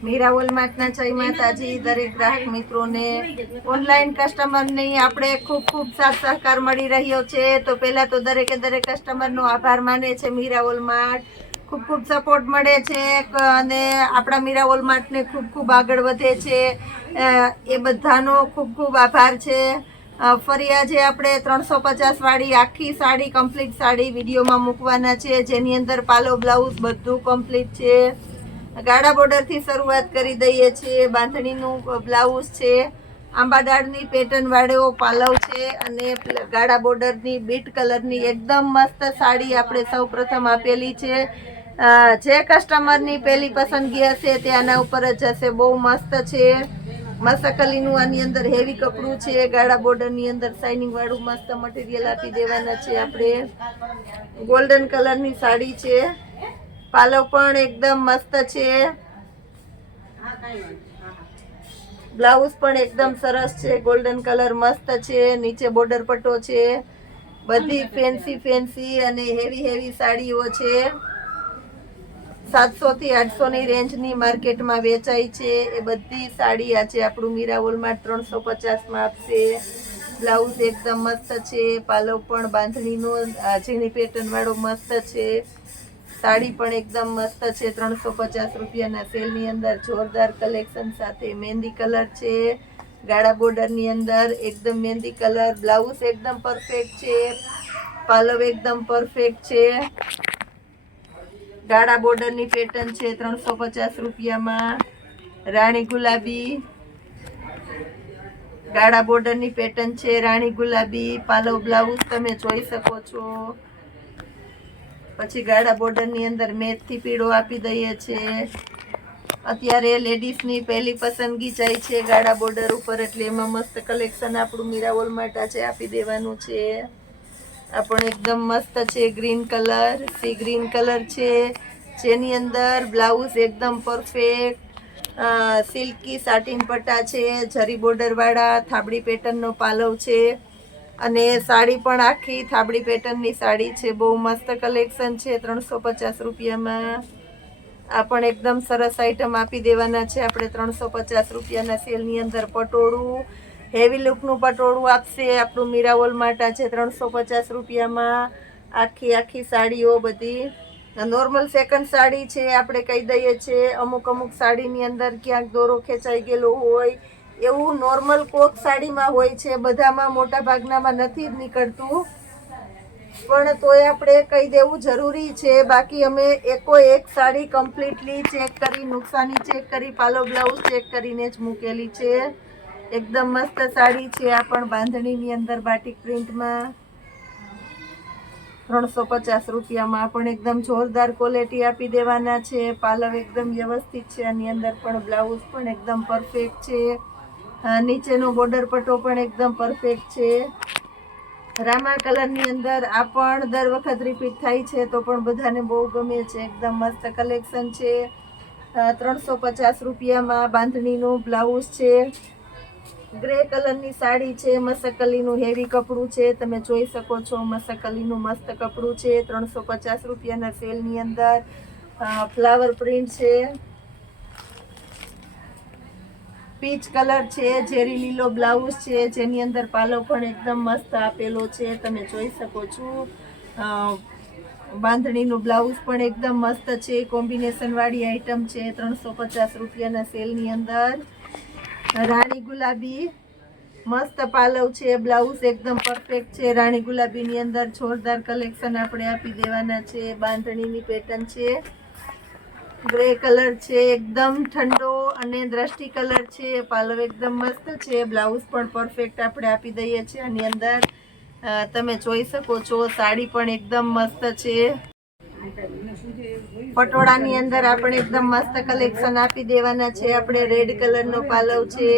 મીરા વોલમાર્ટના જય માતાજી દરેક ગ્રાહક મિત્રોને ઓનલાઈન કસ્ટમરને આપણે ખૂબ ખૂબ સાથ સહકાર મળી રહ્યો છે। તો પહેલા તો દરેકે દરેક કસ્ટમરનો આભાર માને છે મીરા વોલમાર્ટ। ખૂબ ખૂબ સપોર્ટ મળે છે અને આપણા મીરા વોલમાર્ટને ખૂબ ખૂબ આગળ વધે છે એ બધાનો ખૂબ ખૂબ આભાર છે। ફરી આજે આપણે 350 વાળી આખી સાડી કમ્પ્લીટ સાડી વિડીયોમાં મૂકવાના છે, જેની અંદર પાલો બ્લાઉઝ બધું કમ્પ્લીટ છે। ગાળા બોર્ડરથી શરૂઆત કરી દઈએ છીએ। બાંધણીનું બ્લાઉઝ છે, આંબા ડાળની પેટર્ન વાળો પાલવ છે અને ગાળા બોર્ડરની બીટ કલરની એકદમ મસ્ત સાડી આપણે સૌ પ્રથમ આપેલી છે। જે કસ્ટમરની પહેલી પસંદગી હશે તે આના ઉપર જ જશે। બહુ મસ્ત છે। મસકલીનું આની અંદર હેવી કપડું છે, ગાળા બોર્ડરની અંદર શાઇનિંગ વાળું મસ્ત મટીરિયલ આપી દેવાના છે આપણે। ગોલ્ડન કલરની સાડી છે, પાલવ પણ એકદમ મસ્ત છે, બ્લાઉઝ પણ એકદમ સરસ છે, ગોલ્ડન કલર મસ્ત છે, નીચે બોર્ડર પટ્ટો છે। બધી ફેન્સી ફેન્સી અને હેવી હેવી સાડીઓ છે। 700 થી 800 ની રેન્જની માર્કેટમાં વેચાય છે એ બધી સાડી આજે આપણું મીરા વોલમાર્ટ 350 માં આપશે। બ્લાઉઝ એકદમ મસ્ત છે, પાલવ પણ બાંધણીનો ઝીણી પેટર્ન વાળો મસ્ત છે, સાડી પણ એકદમ મસ્ત છે। 350 રૂપિયાના સેલની અંદર જોરદાર કલેક્શન સાથે મહેંદી કલર છે, ગાળા બોર્ડરની અંદર એકદમ મહેંદી કલર, બ્લાઉઝ એકદમ પરફેક્ટ છે, પાલવ એકદમ પરફેક્ટ છે, ગાળા બોર્ડરની પેટર્ન છે 350 રૂપિયામાં। રાણી ગુલાબી ગાળા બોર્ડરની પેટર્ન છે, રાણી ગુલાબી પાલવ બ્લાઉઝ તમે જોઈ શકો છો। પછી ગાળા બોર્ડરની અંદર મેથથી પીળો આપી દઈએ છે। અત્યારે લેડીઝની પહેલી પસંદગી જાય છે ગાળા બોર્ડર ઉપર, એટલે એમાં મસ્ત કલેક્શન આપણું મીરા વોલમાર્ટ આજે આપી દેવાનું છે। આ પણ એકદમ મસ્ત છે, green colour, sea green colour છે, જેની અંદર બ્લાઉઝ એકદમ પરફેક્ટ, સિલ્કી સાટીન પટ્ટા છે, જરી બોર્ડર વાળા, થાબડી પેટર્નનો પાલવ છે અને સાડી પણ આખી થાબડી પેટર્નની સાડી છે। બહુ મસ્ત કલેક્શન છે 350 રૂપિયામાં। આ પણ એકદમ સરસ આઈટમ આપી દેવાના છે આપણે 350 રૂપિયાના સેલની અંદર। પટોળું હેવી લુકનું પટોળું આપશે આપણું મીરા વોલમાર્ટ આજે 350 રૂપિયામાં। આખી આખી સાડીઓ બધી નોર્મલ સેકન્ડ સાડી છે આપણે કહી દઈએ છીએ। અમુક અમુક સાડીની અંદર ક્યાંક દોરો ખેંચાઈ ગયેલો હોય એવું નોર્મલ કોક સાડીમાં હોય છે, બધામાં મોટા ભાગનામાં નથી જ નીકળતું, પણ તોય આપણે કહી દેવું જરૂરી છે। બાકી અમે એકો એક સાડી કમ્પ્લીટલી ચેક કરી, નુકસાની ચેક કરી, પાલો બ્લાઉઝ ચેક કરીને જ મૂકેલી છે। એકદમ મસ્ત સાડી છે, આ પણ બાંધણીની અંદર બાટિક પ્રિન્ટમાં 350 રૂપિયામાં। પણ એકદમ જોરદાર ક્વોલિટી આપી દેવાના છે, પાલવ એકદમ વ્યવસ્થિત છે, આની અંદર પણ બ્લાઉઝ પણ એકદમ પરફેક્ટ છે, નીચેનો બોર્ડર પટ્ટો પણ એકદમ પરફેક્ટ છે। રામા કલરની અંદર આ પણ દર વખત રિપીટ થાય છે તો પણ બધાને બહુ ગમે છે, એકદમ મસ્ત કલેક્શન છે। 350 રૂપિયામાં બાંધણીનું બ્લાઉઝ છે, ગ્રે કલરની સાડી છે, મસકલીનું હેવી કપડું છે, તમે જોઈ શકો છો, મસકલીનું મસ્ત કપડું છે 350 રૂપિયાના સેલની અંદર। ફ્લાવર પ્રિન્ટ છે, પીચ કલર છે, ઝેરી લીલો બ્લાઉઝ છે, જેની અંદર પાલવ પણ એકદમ મસ્ત આપેલો છે, તમે જોઈ શકો છો। બાંધણીનું બ્લાઉઝ પણ એકદમ મસ્ત છે, કોમ્બિનેશન વાળી આઈટમ છે 350 રૂપિયાના સેલની અંદર। રાણી ગુલાબી મસ્ત પાલવ છે, બ્લાઉઝ એકદમ પરફેક્ટ છે, રાણી ગુલાબીની અંદર જોરદાર કલેક્શન આપણે આપી દેવાના છે। બાંધણીની પેટર્ન છે, ગ્રે કલર છે, એકદમ ઠંડો અને દ્રષ્ટિ કલર છે, પાલવ એકદમ મસ્ત છે, બ્લાઉઝ પણ પરફેક્ટ આપણે આપી દઈએ છીએ આની અંદર, તમે જોઈ શકો છો। સાડી પણ એકદમ મસ્ત છે, પટોળાની અંદર આપણે એકદમ મસ્ત કલેક્શન આપી દેવાના છે આપણે। રેડ કલરનો પાલવ છે,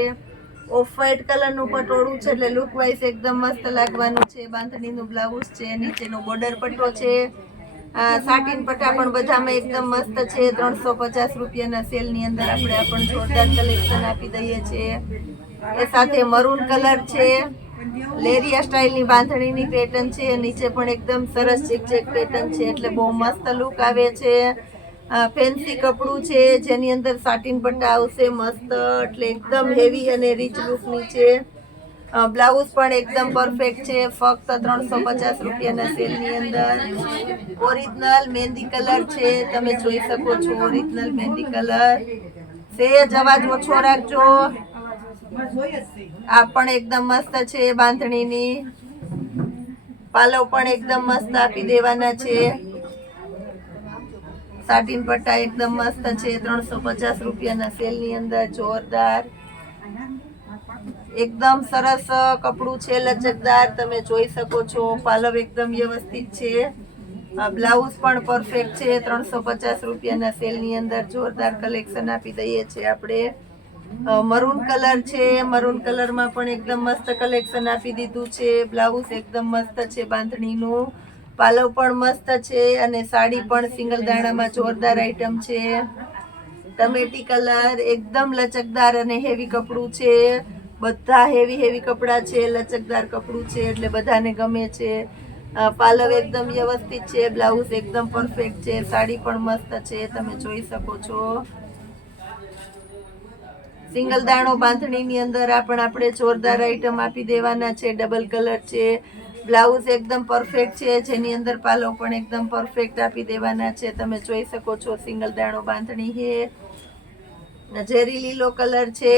ઓફ વ્હાઈટ કલરનું પટોળું છે, એટલે લુક વાઇઝ એકદમ મસ્ત લાગવાનું છે। બાંધણીનું બ્લાઉઝ છે, નીચેનો બોર્ડર પટ્ટો છે, સાટીન પટ્ટા પણ બધામાં એકદમ મસ્ત છે। 350 રૂપિયાના સેલની અંદર આપણે આ પણ જોરદાર કલેક્શન આપી દઈએ છીએ। એ સાથે મરૂન કલર છે, લેરિયા સ્ટાઇલની બાંધણીની પેટર્ન છે, નીચે પણ એકદમ સરસ ચેક ચેક પેટર્ન છે, એટલે બહુ મસ્ત લુક આવે છે। ફેન્સી કપડું છે જેની અંદર સાટીન પટ્ટા આવશે મસ્ત, એટલે એકદમ હેવી અને રીચ લુકની છે. બ્લાઉઝ પણ એકદમ પરફેક્ટ છે, ફક્ત 350 રૂપિયાના સેલની અંદર. ઓરિજિનલ મહેંદી કલર છે, તમે જોઈ શકો છો. ઓરિજિનલ મહેંદી કલર. સેજ અવાજ ઓછો રાખજો. આ પણ એકદમ મસ્ત છે બાંધણીની. પાલવ પણ એકદમ મસ્ત આપી દેવાના છે. સાટીન પટ્ટા એકદમ મસ્ત છે, 350 રૂપિયાના સેલની અંદર. જોરદાર, એકદમ સરસ કપડું છે, લચકદાર. તમે જોઈ શકો છો. પાલવ એકદમ વ્યવસ્થિત છે. બ્લાઉઝ પણ પરફેક્ટ છે, 350 રૂપિયાના સેલની અંદર. જોરદાર કલેક્શન આપી દઈએ છીએ આપણે. મરૂન કલર છે, મરૂન કલરમાં પણ એકદમ મસ્ત કલેક્શન આપી દીધું છે. બ્લાઉઝ એકદમ મસ્ત છે બાંધણીનું. પાલવ પણ મસ્ત છે અને સાડી પણ સિંગલ દાણામાં જોરદાર આઈટમ છે. ટમેટી કલર એકદમ લચકદાર અને હેવી કપડું છે. બધા હેવી કપડા છે, લચકદાર કપડું છે એટલે બધાને ગમે છે. પાલવ એકદમ વ્યવસ્થિત છે, બ્લાઉઝ એકદમ પરફેક્ટ છે, સાડી પણ મસ્ત છે, તમે જોઈ શકો છો. સિંગલ દાણો બાંધણીની અંદર આપણે જોરદાર આઈટમ આપી દેવાના છે. ડબલ કલર છે, બ્લાઉઝ એકદમ પરફેક્ટ છે, જેની અંદર પાલવ પણ એકદમ પરફેક્ટ આપી દેવાના છે. તમે જોઈ શકો છો. સિંગલ દાણો બાંધણી છે. ઝેરી લીલો કલર છે,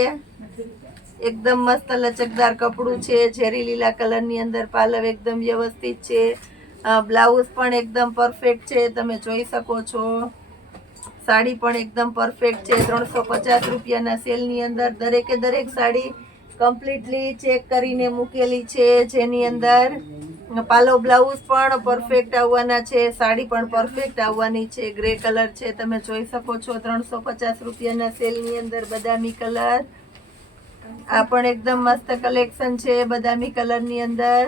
એકદમ મસ્ત લચકદાર કપડું છે. ઝેરી લીલા કલરની અંદર પાલવ એકદમ વ્યવસ્થિત છે. બ્લાઉઝ પણ એકદમ પરફેક્ટ છે, તમે જોઈ શકો છો. સાડી પણ એકદમ પરફેક્ટ છે, 350 રૂપિયાના સેલની અંદર. દરેકે દરેક સાડી કમ્પ્લીટલી ચેક કરીને મૂકેલી છે, જેની અંદર પાલવ બ્લાઉઝ પણ પરફેક્ટ આવવાના છે, સાડી પણ પરફેક્ટ આવવાની છે. ગ્રે કલર છે, તમે જોઈ શકો છો. 350 રૂપિયાના સેલની અંદર. બદામી કલર, આ પણ એકદમ મસ્ત કલેક્શન છે બદામી કલરની અંદર.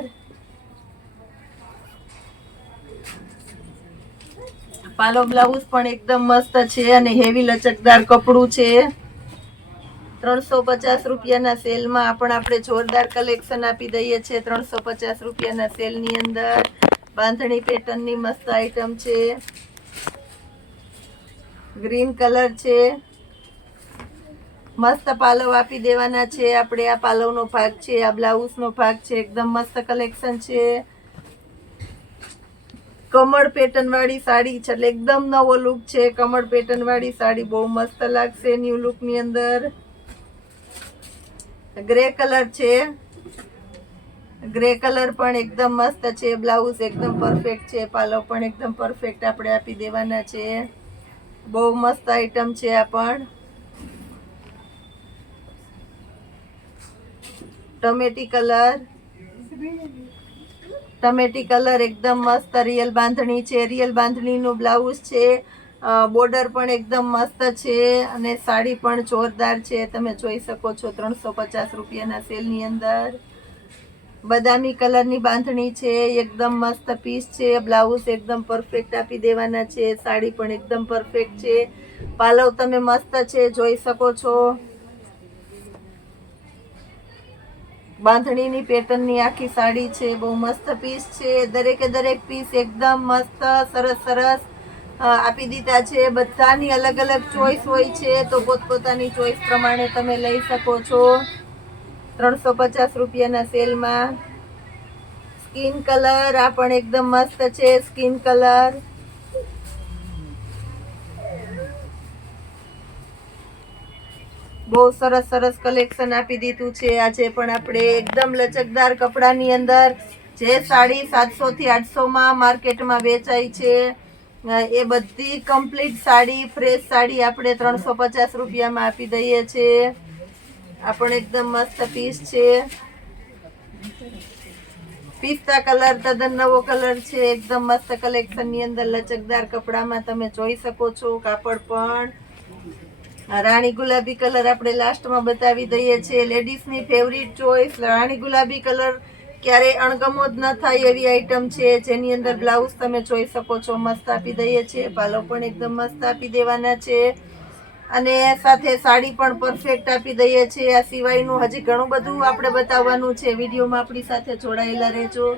પાલો બ્લાઉઝ પણ એકદમ મસ્ત છે અને હેવી લચકદાર કપડું છે. 350 રૂપિયાના સેલમાં આપણે જોરદાર કલેક્શન આપી દઈએ છીએ. 350 રૂપિયાના સેલની અંદર બાંધણી પેટર્નની મસ્ત આઈટમ છે. ગ્રીન કલર છે, મસ્ત પાલવ આપી દેવાના છે આપણે. આ પાલવનો ભાગ છે, આ બ્લાઉઝનો ભાગ છે. એકદમ મસ્ત કલેક્શન છે. કમળ પેટર્ન વાળી સાડી છે, એટલે એકદમ નવો લુક છે. કમળ પેટર્ન વાળી સાડી બહુ મસ્ત લાગશે ન્યુ લુક ની અંદર. ગ્રે કલર છે, ગ્રે કલર પણ એકદમ મસ્ત છે. બ્લાઉઝ એકદમ પરફેક્ટ છે, પાલવ પણ એકદમ પરફેક્ટ આપણે આપી દેવાના છે. બહુ મસ્ત આઈટમ છે આ પણ. ટમેટી કલર, ટમેટી કલર એકદમ મસ્ત રિયલ બાંધણી છે. રિયલ બાંધણીનું બ્લાઉઝ છે. બોર્ડર પણ એકદમ મસ્ત છે અને સાડી પણ જોરદાર છે, તમે જોઈ શકો છો. 350 રૂપિયાના સેલની અંદર. બદામી કલરની બાંધણી છે, એકદમ મસ્ત પીસ છે. બ્લાઉઝ એકદમ પરફેક્ટ આપી દેવાના છે. સાડી પણ એકદમ પરફેક્ટ છે. પાલવ તમે મસ્ત છે, જોઈ શકો છો. બાંધણીની પેટર્નની આખી સાડી છે, બહુ મસ્ત પીસ છે. દરેકે દરેક પીસ એકદમ મસ્ત સરસ સરસ આપી દીધા છે. બધાની અલગ અલગ ચોઈસ હોય છે, તો પોતપોતાની ચોઈસ પ્રમાણે તમે લઈ શકો છો. 350 રૂપિયાના સેલમાં. સ્કિન કલર, આ પણ એકદમ મસ્ત છે. સ્કિન કલર, બહુ સરસ સરસ કલેક્શન આપી દીધું છે. આજે પણ આપણે એકદમ લચકદાર કપડાની અંદર જે સાડી 700 થી 800 માં માર્કેટમાં વેચાય છે, એ બધી કમ્પ્લીટ સાડી, ફ્રેશ સાડી આપણે 350 રૂપિયામાં આપી દઈએ છીએ. આ પણ એકદમ મસ્ત પીસ છે. પિસ્તા કલર તદ્દન નવો કલર છે. એકદમ મસ્ત કલેક્શન ની અંદર લચકદાર કપડામાં તમે જોઈ શકો છો. કાપડ પણ રાણી ગુલાબી કલર આપણે લાસ્ટમાં બતાવી દઈએ છીએ. લેડીઝની ફેવરિટ ચોઈસ રાણી ગુલાબી કલર ક્યારેય અણગમો જ ન થાય એવી આઈટમ છે, જેની અંદર બ્લાઉઝ તમે જોઈ શકો છો મસ્ત આપી દઈએ છીએ. પાલો પણ એકદમ મસ્ત આપી દેવાના છે અને સાથે સાડી પણ પરફેક્ટ આપી દઈએ છીએ. આ સિવાયનું હજી ઘણું બધું આપણે બતાવવાનું છે. વિડીયોમાં આપણી સાથે જોડાયેલા રહેજો.